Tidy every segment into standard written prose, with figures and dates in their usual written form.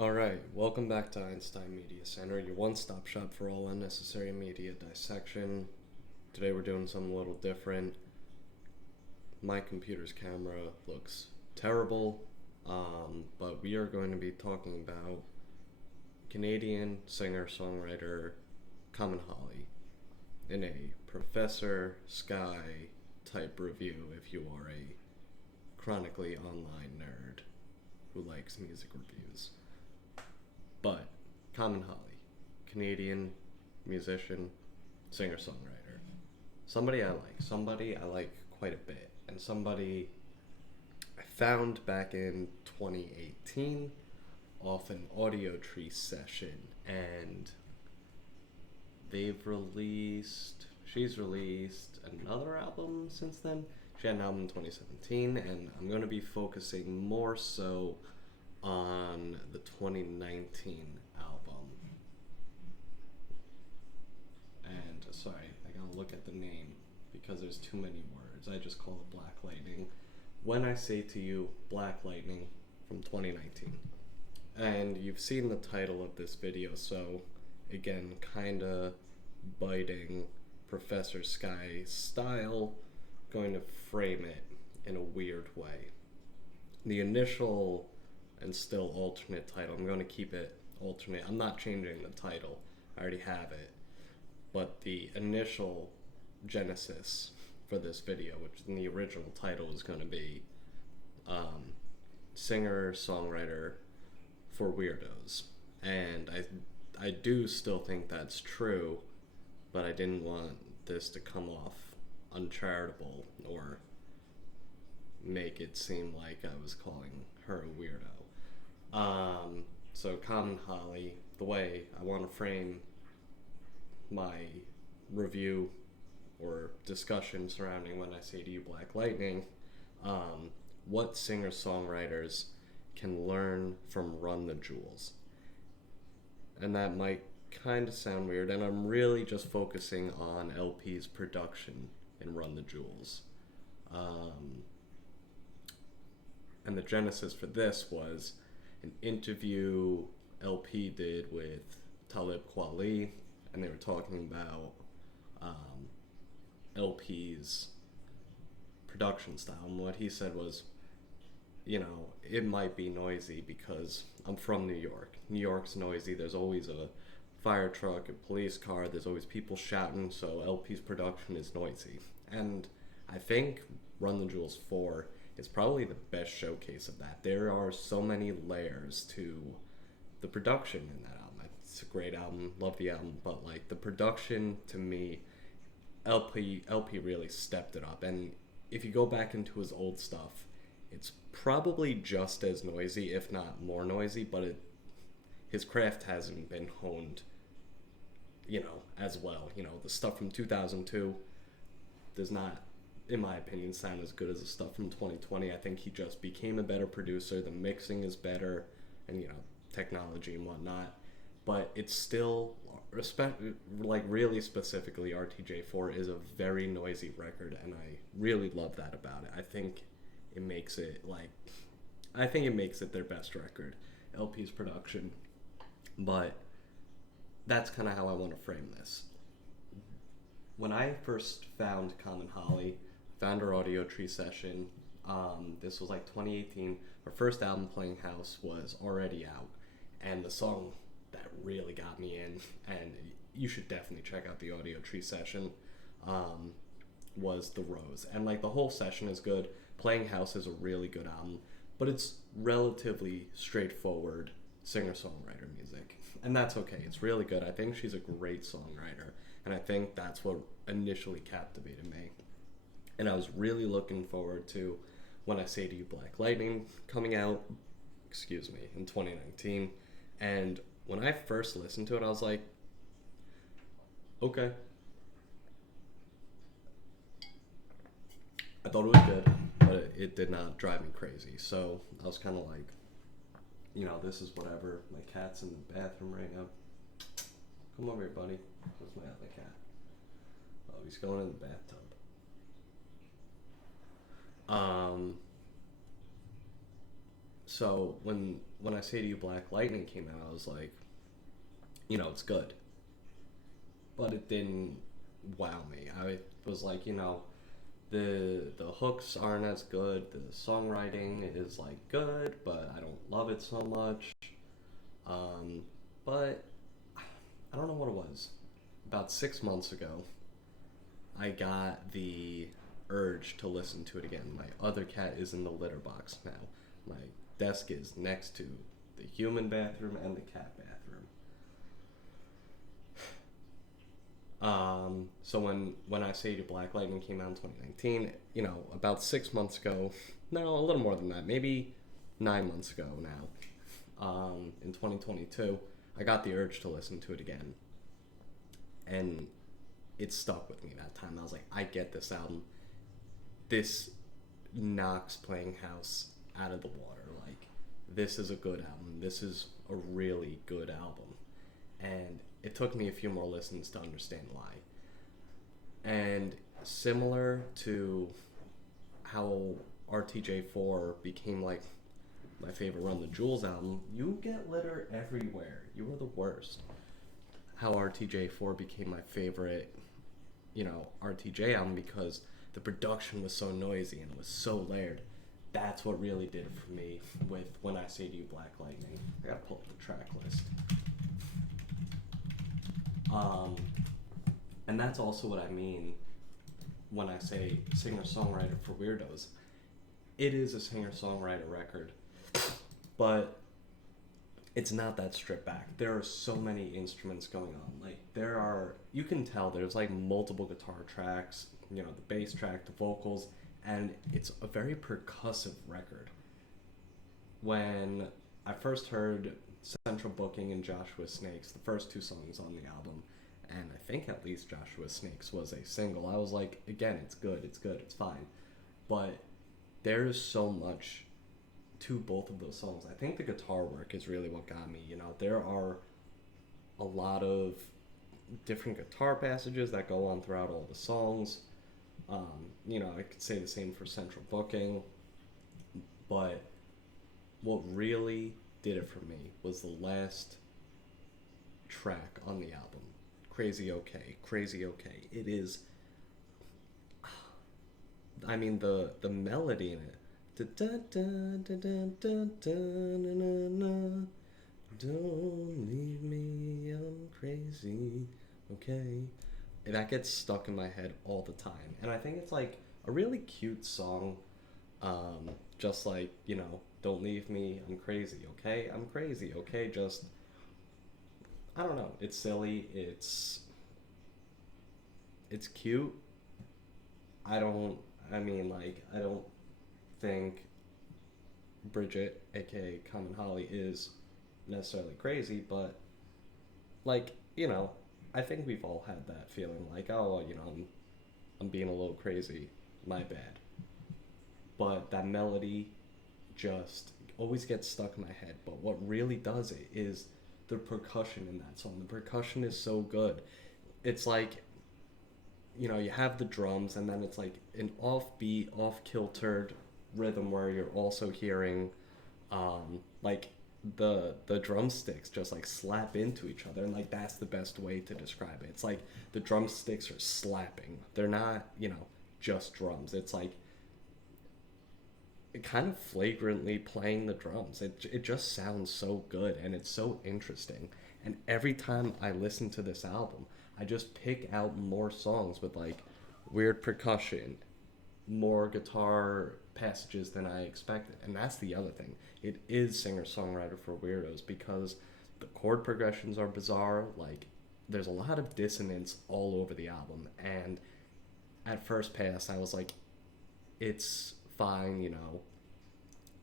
Alright, welcome back to Einstein Media Center, your one-stop shop for all unnecessary media dissection. Today we're doing something a little different. My computer's camera looks terrible, but we are going to be talking about Canadian singer-songwriter Common Holly in a Professor Sky type review if you are a chronically online nerd who likes music reviews. But Common Holly, Canadian musician, singer songwriter. Somebody I like quite a bit, and somebody I found back in 2018 off an Audio Tree session, and she's released another album since then. She had an album in 2017, and I'm going to be focusing more so on the 2019 album. And sorry, I gotta look at the name because there's too many words. I just call it Black Lightning. When I say to you Black Lightning from 2019. And you've seen the title of this video, so again, kinda biting Professor Sky style, going to frame it in a weird way. The initial and still alternate title. I'm going to keep it alternate. I'm not changing the title. I already have it. But the initial genesis for this video, which in the original title is going to be singer songwriter for weirdos, and I do still think that's true, but I didn't want this to come off uncharitable or make it seem like I was calling her a weirdo. So Common Holly, the way I want to frame my review or discussion surrounding When I Say to You Black Lightning, what singer-songwriters can learn from Run the Jewels. And that might kind of sound weird, and I'm really just focusing on LP's production in Run the Jewels. And the genesis for this was an interview LP did with Talib Kweli, and they were talking about LP's production style. And what he said was, it might be noisy because I'm from New York. New York's noisy. There's always a fire truck, a police car. There's always people shouting, so LP's production is noisy. And I think Run the Jewels 4 is probably the best showcase of that. There are so many layers to the production in that album. It's a great album, love the album, but like the production to me, LP really stepped it up. And if you go back into his old stuff, it's probably just as noisy, if not more noisy, but his craft hasn't been honed, as well. The stuff from 2002 does not, in my opinion, sound as good as the stuff from 2020. I think he just became a better producer. The mixing is better, and technology and whatnot. But it's still, really specifically, RTJ4 is a very noisy record, and I really love that about it. I think it makes it their best record, LP's production. But that's kind of how I want to frame this. When I first found Common Holly, found her Audio Tree session. This was like 2018. Her first album, Playing House, was already out, and the song that really got me in, and you should definitely check out the Audio Tree session, was The Rose. And like the whole session is good. Playing House is a really good album, but it's relatively straightforward singer-songwriter music, and that's okay. It's really good. I think she's a great songwriter, and I think that's what initially captivated me. And I was really looking forward to When I Say to You Black Lightning coming out, in 2019. And when I first listened to it, I was like, okay. I thought it was good, but it did not drive me crazy. So I was kind of like, this is whatever. My cat's in the bathroom right now. Come over here, buddy. Where's my other cat? Oh, he's going in the bathtub. So when I say to you Black Lightning came out, I was like, it's good, but it didn't wow me. I was like, the hooks aren't as good. The songwriting is like good, but I don't love it so much. Um, but I don't know what it was. About 6 months ago, I got the urge to listen to it again. My other cat is in the litter box now. My desk is next to the human bathroom and the cat bathroom. So when I say to Black Lightning came out in 2019, about 6 months ago, no, a little more than that, maybe 9 months ago now, in 2022, I got the urge to listen to it again, and it stuck with me that time. I was like, I get this album. This knocks Playing House out of the water. Like, this is a good album. This is a really good album. And it took me a few more listens to understand why. And similar to how RTJ4 became like my favorite Run the Jewels album, you get litter everywhere. You are the worst. How RTJ4 became my favorite, RTJ album because the production was so noisy and it was so layered. That's what really did it for me with When I Say to You Black Lightning. I gotta pull up the track list. And that's also what I mean when I say singer-songwriter for weirdos. It is a singer-songwriter record, but it's not that stripped back. There are so many instruments going on. Like, you can tell there's like multiple guitar tracks, the bass track, the vocals, and it's a very percussive record. When I first heard Central Booking and Joshua Snakes, the first two songs on the album, and I think at least Joshua Snakes was a single, I was like, again, it's good, it's fine. But there's so much to both of those songs. I think the guitar work is really what got me. There are a lot of different guitar passages that go on throughout all the songs. I could say the same for Central Booking, but what really did it for me was the last track on the album, Crazy Okay. Crazy Okay. It is, the melody in it. Don't leave me, I'm crazy, okay. That gets stuck in my head all the time, and I think it's like a really cute song. Just like, don't leave me, I'm crazy, okay, I'm crazy, okay. Just, I don't know, it's silly, it's cute. I don't think Bridget, aka Common Holly, is necessarily crazy, but like, I think we've all had that feeling like, oh, I'm being a little crazy, my bad. But that melody just always gets stuck in my head. But what really does it is the percussion in that song. The percussion is so good. It's like, you have the drums, and then it's like an offbeat, off-kiltered rhythm where you're also hearing like the drumsticks just like slap into each other, and like that's the best way to describe it. It's like the drumsticks are slapping. They're not, just drums. It's like kind of flagrantly playing the drums. It just sounds so good, and it's so interesting. And every time I listen to this album, I just pick out more songs with like weird percussion, more guitar passages than I expected. And that's the other thing. It is singer-songwriter for weirdos because the chord progressions are bizarre. Like, there's a lot of dissonance all over the album. And at first pass, I was like, it's fine,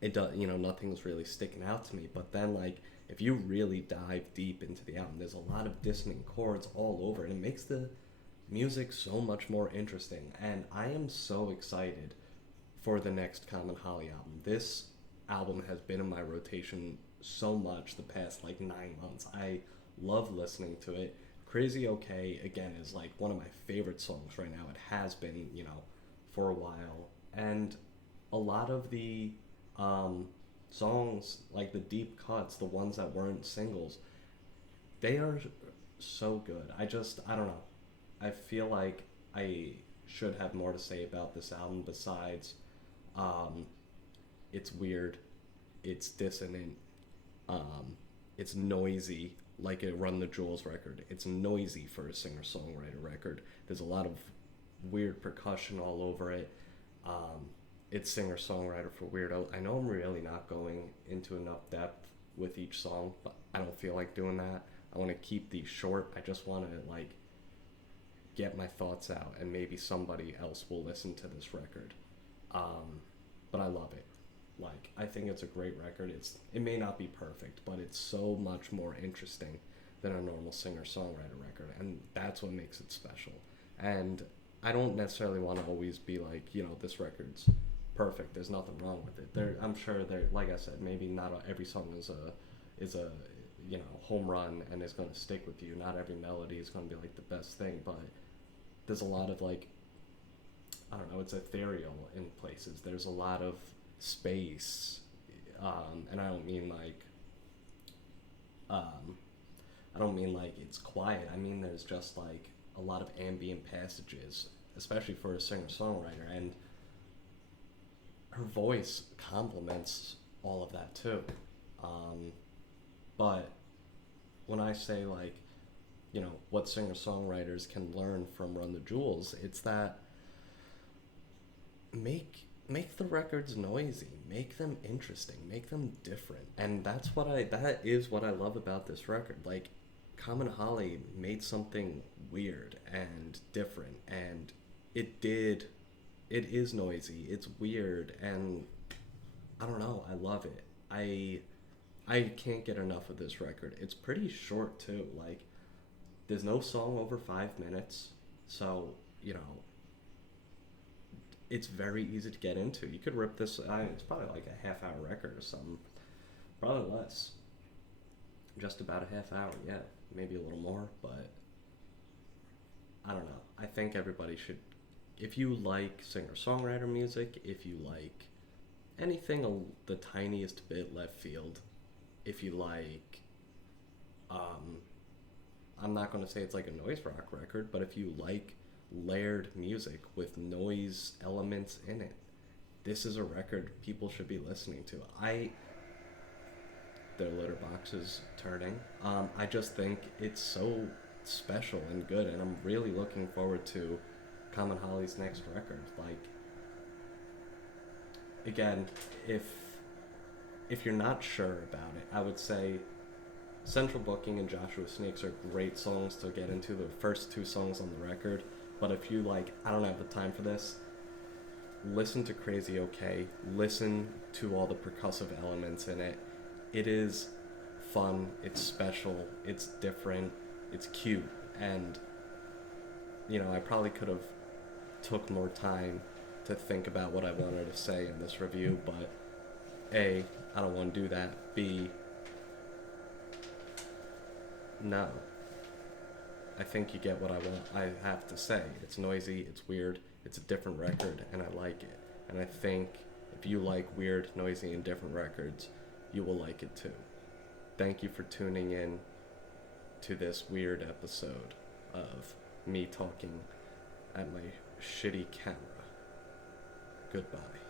it does, nothing's really sticking out to me. But then, like, if you really dive deep into the album, there's a lot of dissonant chords all over, and it makes the music so much more interesting. And I am so excited for the next Common Holly album. This album has been in my rotation so much the past like 9 months. I love listening to it. Crazy Okay, again, is like one of my favorite songs right now. It has been, for a while. And a lot of the songs, like the deep cuts, the ones that weren't singles, they are so good. I don't know. I feel like I should have more to say about this album besides um, it's weird, it's dissonant, um, it's noisy like a Run the Jewels record. It's noisy for a singer songwriter record. There's a lot of weird percussion all over it. Um, it's singer songwriter for weirdo. I know I'm really not going into enough depth with each song, but I don't feel like doing that. I want to keep these short. I just want to like get my thoughts out, and maybe somebody else will listen to this record. But I love it. Like, I think it's a great record. It may not be perfect, but it's so much more interesting than a normal singer-songwriter record, and that's what makes it special. And I don't necessarily want to always be like, this record's perfect. There's nothing wrong with it. I'm sure like I said, maybe not every song is a home run and is going to stick with you. Not every melody is going to be like the best thing, but there's a lot of like, I don't know, it's ethereal in places. There's a lot of space, and I don't mean like it's quiet. I mean there's just like a lot of ambient passages, especially for a singer-songwriter, and her voice complements all of that too. But when I say like, what singer-songwriters can learn from Run the Jewels, it's that make the records noisy, make them interesting, make them different. And that is what I love about this record. Like, Common Holly made something weird and different, and it is noisy, it's weird, and I don't know, I love it. I can't get enough of this record. It's pretty short too. Like, there's no song over 5 minutes, so it's very easy to get into. You could rip this. It's probably like a half-hour record or something, probably less. Just about a half hour, yeah, maybe a little more, but I don't know. I think everybody should, if you like singer-songwriter music, if you like anything the tiniest bit left field, if you like, I'm not going to say it's like a noise rock record, but if you like layered music with noise elements in it, this is a record people should be listening to. Their litter box is turning. I just think it's so special and good, and I'm really looking forward to Common Holly's next record. Like, again, if you're not sure about it, I would say Central Booking and Joshua Sneaks are great songs to get into, the first 2 songs on the record. But if you like, I don't have the time for this, listen to Crazy OK, listen to all the percussive elements in it. It is fun, it's special, it's different, it's cute, and I probably could have took more time to think about what I wanted to say in this review, but A, I don't want to do that. B, no. I think you get what I have to say. It's noisy, it's weird, it's a different record, and I like it. And I think if you like weird, noisy, and different records, you will like it too. Thank you for tuning in to this weird episode of me talking at my shitty camera. Goodbye.